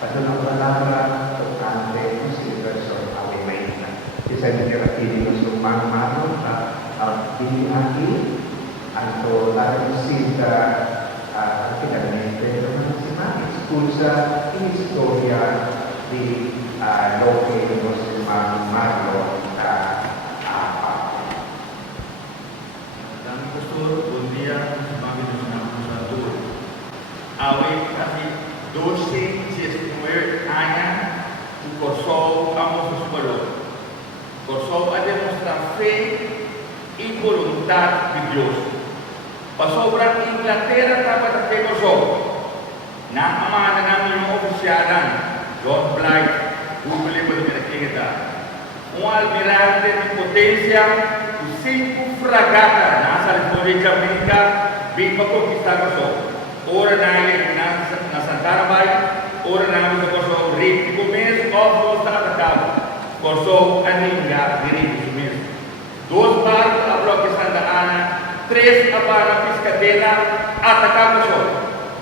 Padahal palabra tocante consideración a Weimar. Bisa dikira-kira masuk mana ini aquí, atau la finalmente una expulsa in historia di lo che nos Marlo Kami Pastor, bom dia, sebagai satu. Awak kami dosen sesuai anak corso amos superior. Corso a demonstrar fe y voluntad de Dios. Pasó para Inglaterra dapat tak corso. Na amana namin yung opisyalan, Lord Blight, bumili pa namin nakikita. Um almirante de potência, os 5 fragatas nasa República Dominicana, bem para conquistar o sol. Ora na Santana Bay, ora na América do Sul, ritmo começo, óbvio, está atacado. O sol a ninguém direito mesmo. 2 barcos a bloco Santa Ana, 3 a barra piscadeira, atacar o sol.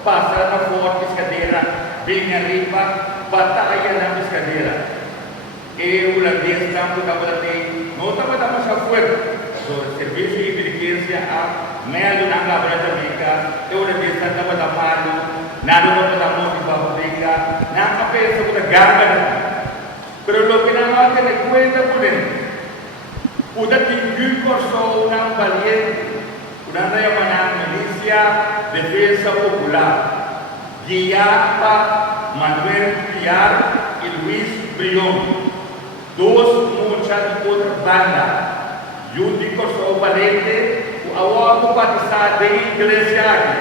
Passar na forte piscadeira, bem arriba, batalha na piscadeira. E o holandês campo da Balatei, não estava dando essa força. O serviço de inteligência a meio na Câmara da América, o holandês estava dando malo, nada não estava muito babulica, nada pensa com a garganta. Pero lo que não tem conta por ele, o da tingui corso não valiente, o da mana milícia defesa popular, guiada Manuel Piar e Luis Brion. 2 muchas de outra banda. E um de corso valente, o awak batizado de igreja aqui.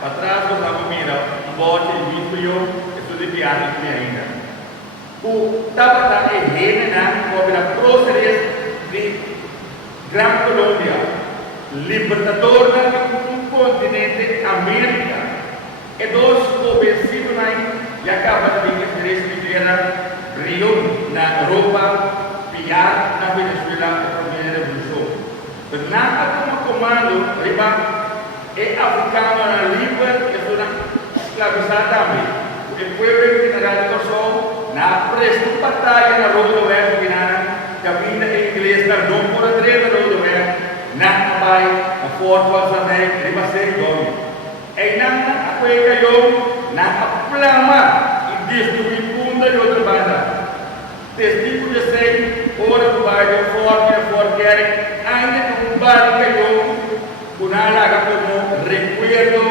Para trás, nós vamos mirar um bote de vídeo, isso de piada aqui ainda. O Tabata é rei na cobra próceres de Gran Colômbia, libertador do continente América. E 2 obedecidos e acaba de vir a igreja Rio na Europa, Piar na Venezuela, a primeira revolução. Na comando, riba, é africano na língua, é uma escravizada também. O povo general de Kosovo, na presta batalha na Roda do Oeste, que a vinda em inglês, na não por a treta da Roda do Oeste, na Abai, na Fort Walsamé, riba sem nome. E na Cueca Yom, na Plama, e destruir punda de outra banda. Testigo de sei, ora do bairro Fort Gary, ainda que um bar caiu, kunala como recuerdo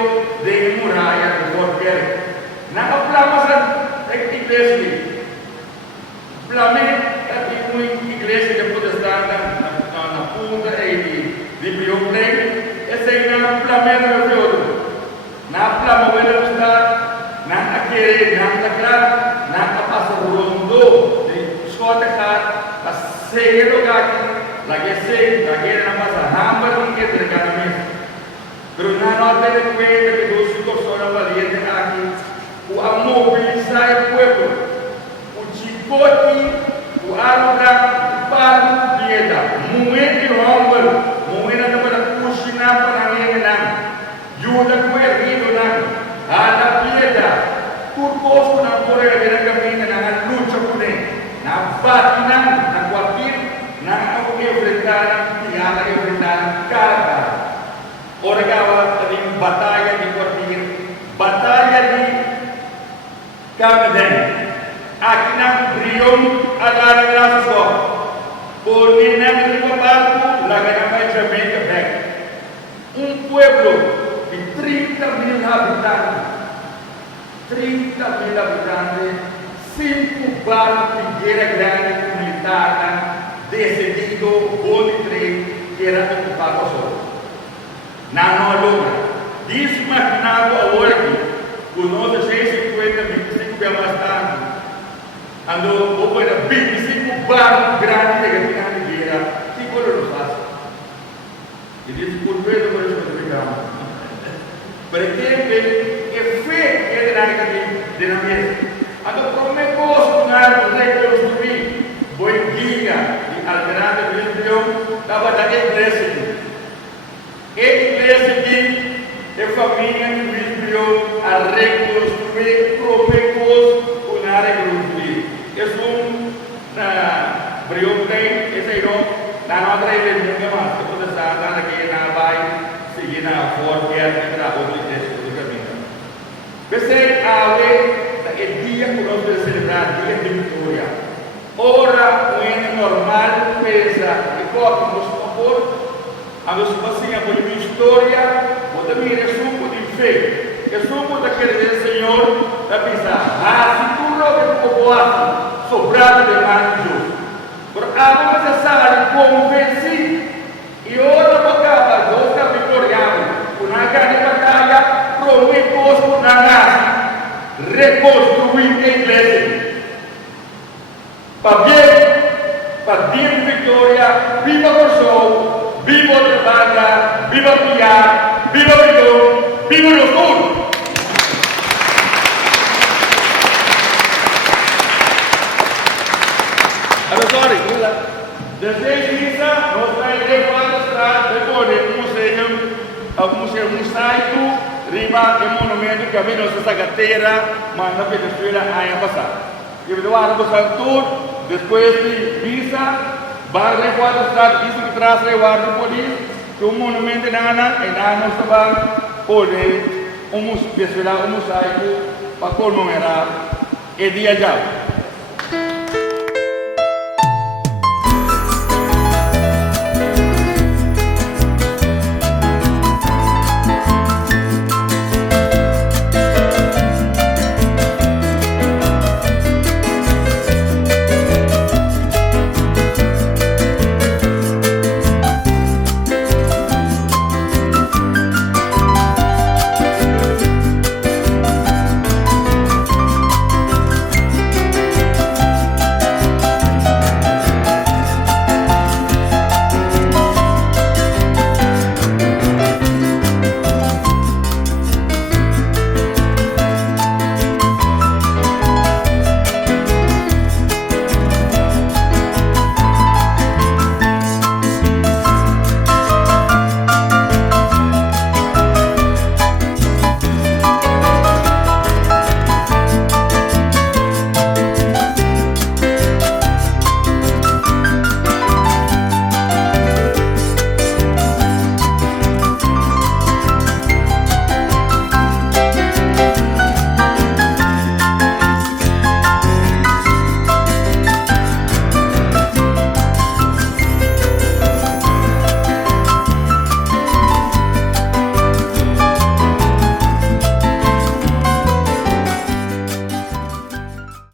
de muralha do Fort Gary. Na Plama sa igreja, Plama é uma igreja de protestante na punta e de Bioclei, essa aí na Plama é meu na Plama o está na aquele na passa rondo de escola a seguir lugar lagi na passa hambar que terkana mesmo pero na nota de cuenta que dos pessoas valiente aqui o mobilizar o povo o chicote o arroga para dieta muito hambar muito para puxar para ninguém Yuda kuerido na ada pieda kurkos na Korea dengan kami na lucha kune na batina na kuapir na ako enfrentar tiada enfrentar cara ora gawa tadi batalha di kuapir batalha di Camden aqui na Brion agora graças a por ninguém no barco lá na mais Jamaica back pueblo de 30.000 habitantes, 5 barcos de guerra grande militar decidido onde trem que era ocupado só. Na longa, desmaquinado a ordem, com 950, 25 pela mais tarde, andou para 25 barcos grandes de guerra, que coisa não faz. E disse, por medo por isso que eu Porque é fé que é de na mesa. Então, como é que reconstruir boinha de Almirante Wilson estava da igreja. A igreja de família de Wilson a reconstruir propecos com aberta para outro texto do caminho. Pensei é dia que nós vamos celebrar, dia de vitória. Ora, não é normal pensar que quando nos favor, a nossa passinha por uma história, ou também resumo de fé. Resumo daquele dizer, Senhor, da pensar, se tu rogas o boato, sobrado de mais justo. Por algo necessário, como venci, e ora bocava, Deus está vitoriado, com a grande batalha, prometo na nação, reconstruir a igreja. Para bem vitória, viva Corsol, viva Trabalha, viva Piar, viva Vidão, viva Noturno. Sorry, desde missa, nós vamos levar depois um museu mosaico, riba e monumento que havia nossa sagateira, mas na Venezuela ano passado. E o ano passado, depois de missa, vai levar a estrada, isso que traz levar de polícia, que o monumento na nós estava poder um mosaico para comemorar e dia já.